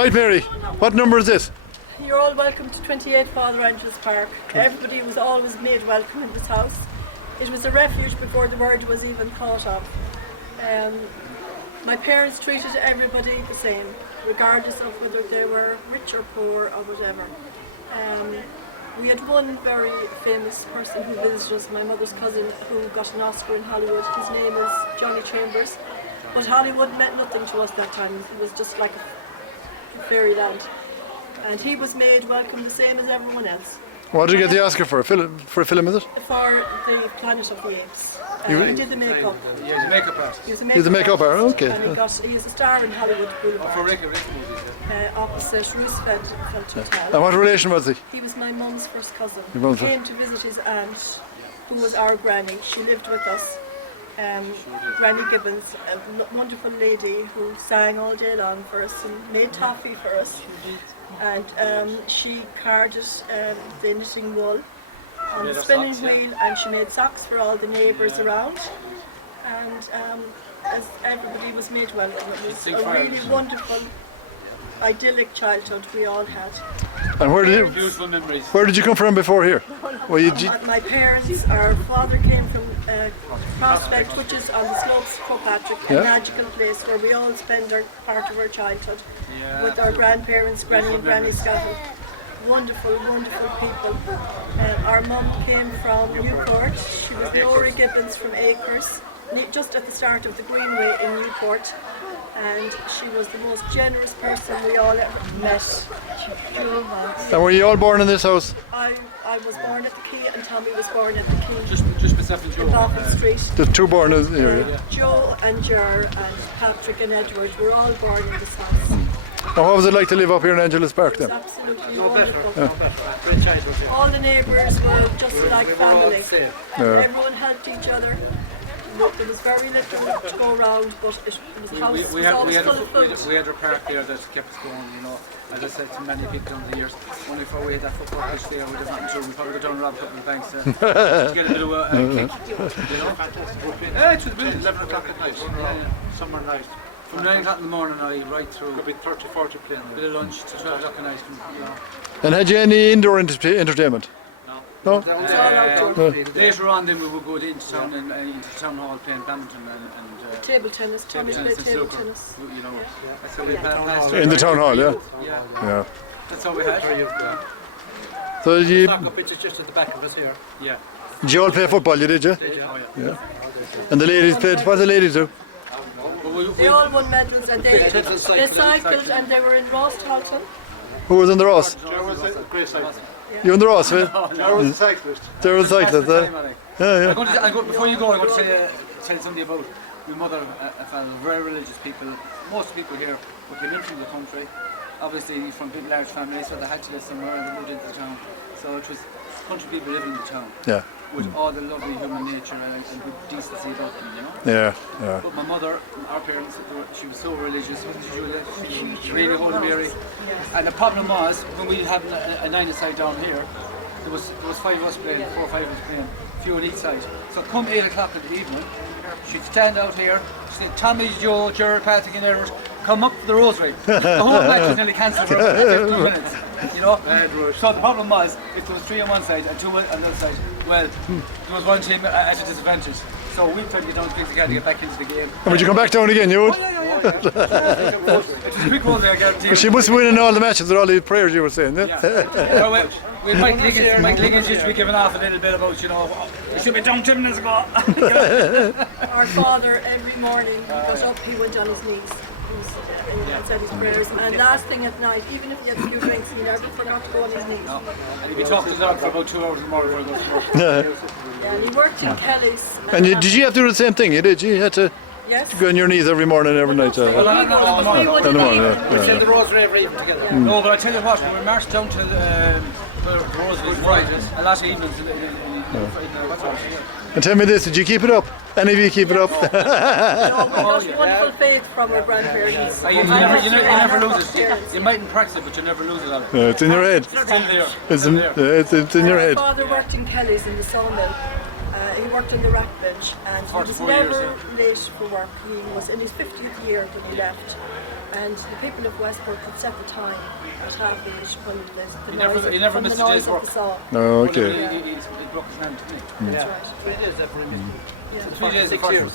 Right, Mary, what number is this? You're all welcome to 28 Father Angelus Park. Everybody was always made welcome in this house. It was a refuge before the word was even thought of. My parents treated everybody the same, regardless of whether they were rich or poor or whatever. We had one very famous person who visited us, my mother's cousin, who got an Oscar in Hollywood. His name is Johnny Chambers. But Hollywood meant nothing to us that time. It was just like a fairyland. And he was made welcome the same as everyone else. What did you get the Oscar for? For a film, is it? For the Planet of the Apes. He did the makeup. He was a makeup artist. He's a makeup artist, okay. And he is a star in Hollywood Boulevard. For Rick movies. Opposite Roosevelt Hotel. And what relation was he? He was my mum's first cousin. Your mum's He came to visit his aunt, who was our granny. She lived with us. Granny Gibbons, a wonderful lady who sang all day long for us and made toffee for us. And she carded the knitting wool on the spinning wheel, and she made socks for all the neighbours around. And as everybody was made welcome, it was a really wonderful, idyllic childhood we all had. And where did you come from before here? My parents, our father came from Prospect, which is on the slopes of Kilpatrick, a magical place where we all spend part of our childhood with our grandparents, Granny and Granny Scahill. Wonderful, wonderful people. Our mum came from Newport. She was Laurie Gibbons from Acres, just at the start of the Greenway in Newport. And she was the most generous person we all ever met. And were you all born in this house? I was born at the Quay, and Tommy was born at the Quay. Just beside Joe. In Coffin Street. The two born in here. Yeah. Joe and Ger and Patrick and Edward were all born in this house. And what was it like to live up here in Angelus Park then? Absolutely wonderful. All the neighbours were just like family. Everyone helped each other. There was very little to go around, but it was a house. We had a park there that kept us going, you know. As I said to many people over the years, only before we had that football pitch there, we didn't have to we probably go down and rob a couple of banks to get a bit of a kick, you know. Yeah, it was brilliant, 11 o'clock at night, summer night. From 9 o'clock in the morning right through. Could be 30, 40 playing. A bit of lunch to 12 o'clock at night, you know. And had you any indoor entertainment? No? Later on then we would go into town and into the town hall playing badminton and table tennis, Tommy played table tennis. You know, that's how we passed. In the town hall, yeah? Yeah. That's all we had. So you... Soccer pitch is just at the back of us here. Yeah. Did you all play football, you did, yeah? Yeah. And the ladies played, what did the ladies do? They all won medals and they cycled and they were in Ross Halton. Who was in the Ross? There was a great cyclist. You in the Ross, right? There was a cyclist. There was a cyclist, yeah. Before you go, I'm going to tell you something about my mother and father, very religious people. Most people here who came in from the country, obviously from big large families, so they had to live somewhere and they moved into the town. So it was country people living in the town. Yeah. With all the lovely human nature and good decency about them, you know? Yeah. But my mother, our parents, she was so religious, wasn't she, Julia? She really Holy Mary. And the problem was, when we had a nine-a-side down here, there was 5 of us playing, 4 or 5 of us playing, few on each side. So come 8 o'clock in the evening, she'd stand out here, she'd say, Tommy, Joe, Gerard, Patrick and Edward, come up for the rosary. The whole match was nearly cancelled for 15 minutes, you know? So the problem was, if there was 3 on one side and 2 on the other side, well, there was one team at a disadvantage. So we tried to get down to again to get back into the game. And would you come back down again, you would? Yeah. It was a quick goal there, I guarantee you. She must be winning all the matches with all the prayers you were saying, yeah? Well, Mike Liggins used to be giving off a little bit about, you know, it should be done 10 minutes ago. Our father, every morning, he got up, he went on his knees. And said his prayers, and last thing at night, even if he had a few drinks, he never forgot to go on his knees. No. And he'd be talking to the dog for about 2 hours in the morning before he goes to work. Yeah, and he worked in Kelly's. And did you have to do the same thing? You did? You had to go on your knees every morning and every night? Well, not in the morning. We say the rosary every evening together. No, but I tell you what, when we marched down to the Rosary Fridays, a lot of evenings in the And tell me this, did you keep it up? Any of you keep it up? We got wonderful faith from our grandparents. You never lose it. You mightn't practice it, but you never lose it. It's in your head. It's still there. It's in your head. My father worked in Kelly's in the sawmill. He worked on the rack bench and he was never late for work. He was in his 50th year when he left. And the people of Westport would set the time at half 8 when the He noise, never from the missed a day's noise of work. the saw. No, okay. He broke his hand to me. That's right. 3 days after him. 3 days 46 years.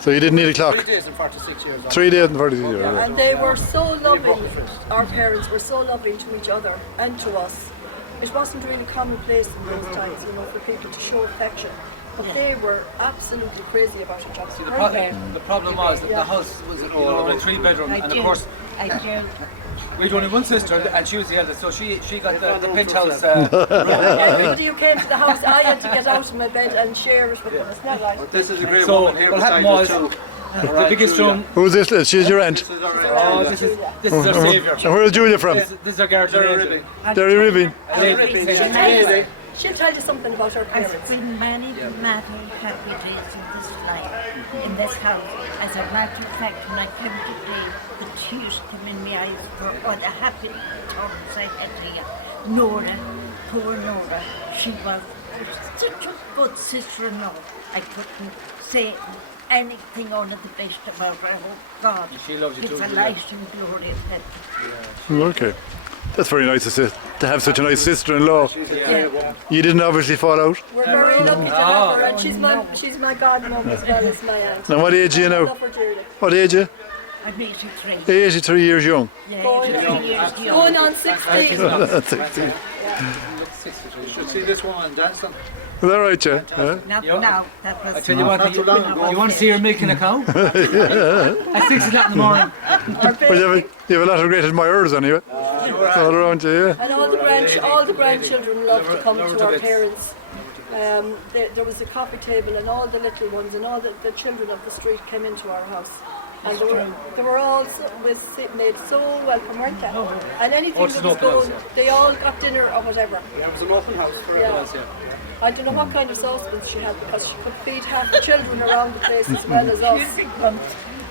So you didn't need a 3 clock. days and 46 years. 3 days and 46 years. Yeah. And they were so loving, our parents were so loving to each other and to us. It wasn't really commonplace in those times, you know, for people to show affection. But they were absolutely crazy about each other. The problem was that the house was a 3-bedroom, and of course we had only one sister, and she was the eldest, so she got the penthouse. Everybody who came to the house, I had to get out of my bed and share it with them. It's not like. This is a great So woman here what beside happened you was too. the biggest room. Who's this? She's your aunt. This is our This is our saviour. And where's Julia from? This is our guardian angel. Derry Ribbing. She'll tell you something about her I've parents. spent many happy days in this life, in this house. As a matter of fact, when I came to play, the tears came in my eyes for all the happy times I had here. Nora, poor Nora, she was such a good sister-in-law. I couldn't say anything only the best about her. Oh God, She loves you give too, her Julia. life and glory of heaven. Okay. That's very nice to have such a nice sister-in-law. You didn't obviously fall out. We're very lucky to have her, and she's my godmom as well as my aunt. And what age are you I now? love her dearly. What age are you? I'm 83. 83 years young. Yeah, Going 83 years young. Going on 16. That's 16. You should see this woman dancing. Is that right, yeah? Huh? Not Yeah. now, that was I tell you what, Not too long ago. you want to see her milking a cow? At 6 o'clock in the morning. Well, you have a lot of great admirers anyway. All around you, yeah. And all the grandchildren love to come to our parents. There was a coffee table, and all the little ones and all the children of the street came into our house. And they were all made so welcome, weren't they? And anything it's that an was open house, going, they all got dinner or whatever. It was an open house for Yeah. everyone. I don't know what kind of saucepans she had, because she could feed half the children around the place as well as us.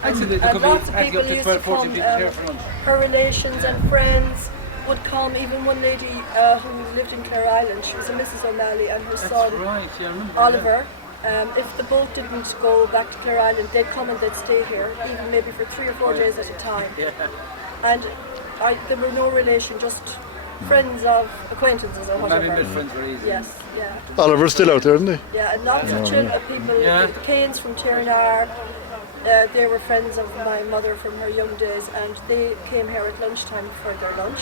I'd say there And could lots of be people up to used 12, to 14 come, people here for lunch. her relations and friends would come. Even one lady who lived in Clare Island, she was a Mrs. O'Malley, and her son Right, yeah, I remember. Oliver. If the boat didn't go back to Clare Island, they'd come and they'd stay here, even maybe for 3 or 4 days at a time. And there were no relation, just friends of acquaintances or Maybe whatever. mid friends were easy. Yes, yeah. Oliver's still out there, isn't he? Yeah, and lots of children, people, Yeah. the Canes from Tirnar, they were friends of my mother from her young days, and they came here at lunchtime for their lunch.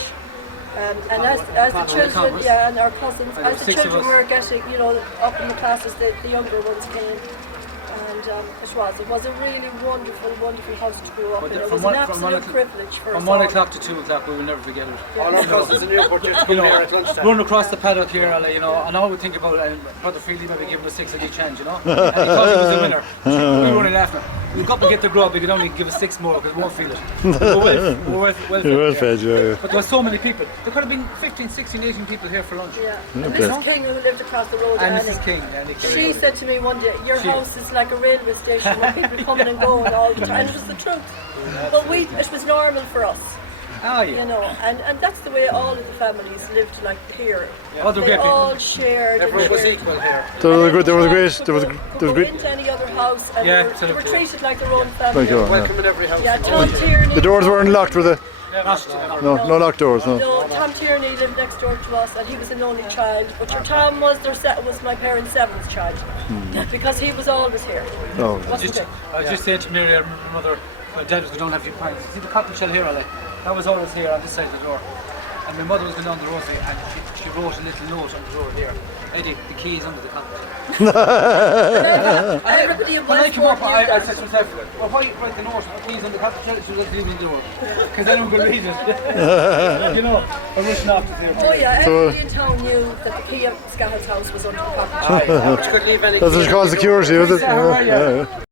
And as the children, yeah, and our cousins, there were as the 6 of children us. were getting, you know, up in the classes, the younger ones came. And it was a really wonderful house to grow up But in. It from was one- an from one absolute o'clock- privilege for us From 1 all. o'clock to 2 o'clock, we will never forget it. All our cousins in the airport just You come know, here at lunchtime. run across the paddock here, you know, and all we think about, Brother Feely maybe giving us 6 at each hand, you know, and he thought he was the winner. We were only laughing. We go up and get the grub, we could only give us 6 more because we won't feel it. We're well fed, You're well yeah. fed, yeah. But there were so many people. There could have been 15, 16, 18 people here for lunch. Yeah. And Mrs. King, who lived across the road, And Annie, Mrs. King. Annie King. she said to me one day, your house is like a railway station where people coming and going all the time. And it was the truth. But it was normal for us, Ah, yeah. you know, and that's the way all of the families lived, like here. Oh, they're They great people. all shared. and Everyone was shared. equal here. There was a great, Could there was go great. into any other house, and Yeah, they were absolutely. treated like their own family. Thank you. Welcome in every house. Yeah, Tom Tierney. The doors weren't locked, were they? No locked doors, no. No, Tom Tierney lived next door to us, and he was an only child. But your Tom was my parents' 7th child, because he was always here. Oh. Wasn't it? I was just saying to Mary, I remember my mother, my dad was going down and have a few pints. See the cotton shell here, like, that was always here on this side of the door. And my mother was going down the road and she wrote a little note on the door here. Eddie, the key is under the cotton shell. Everybody in When I came Westport up, knew I that. said to myself, well, why write the note? The keys on the cotton shell, she was leaving the door. Because then I'm going to read it. You know, I'm rushing off to see her. Oh yeah, everybody in town knew that the key of Scahills' house was under the cotton. You couldn't leave any. That's what you call security, was it? Sarah, yeah. Yeah.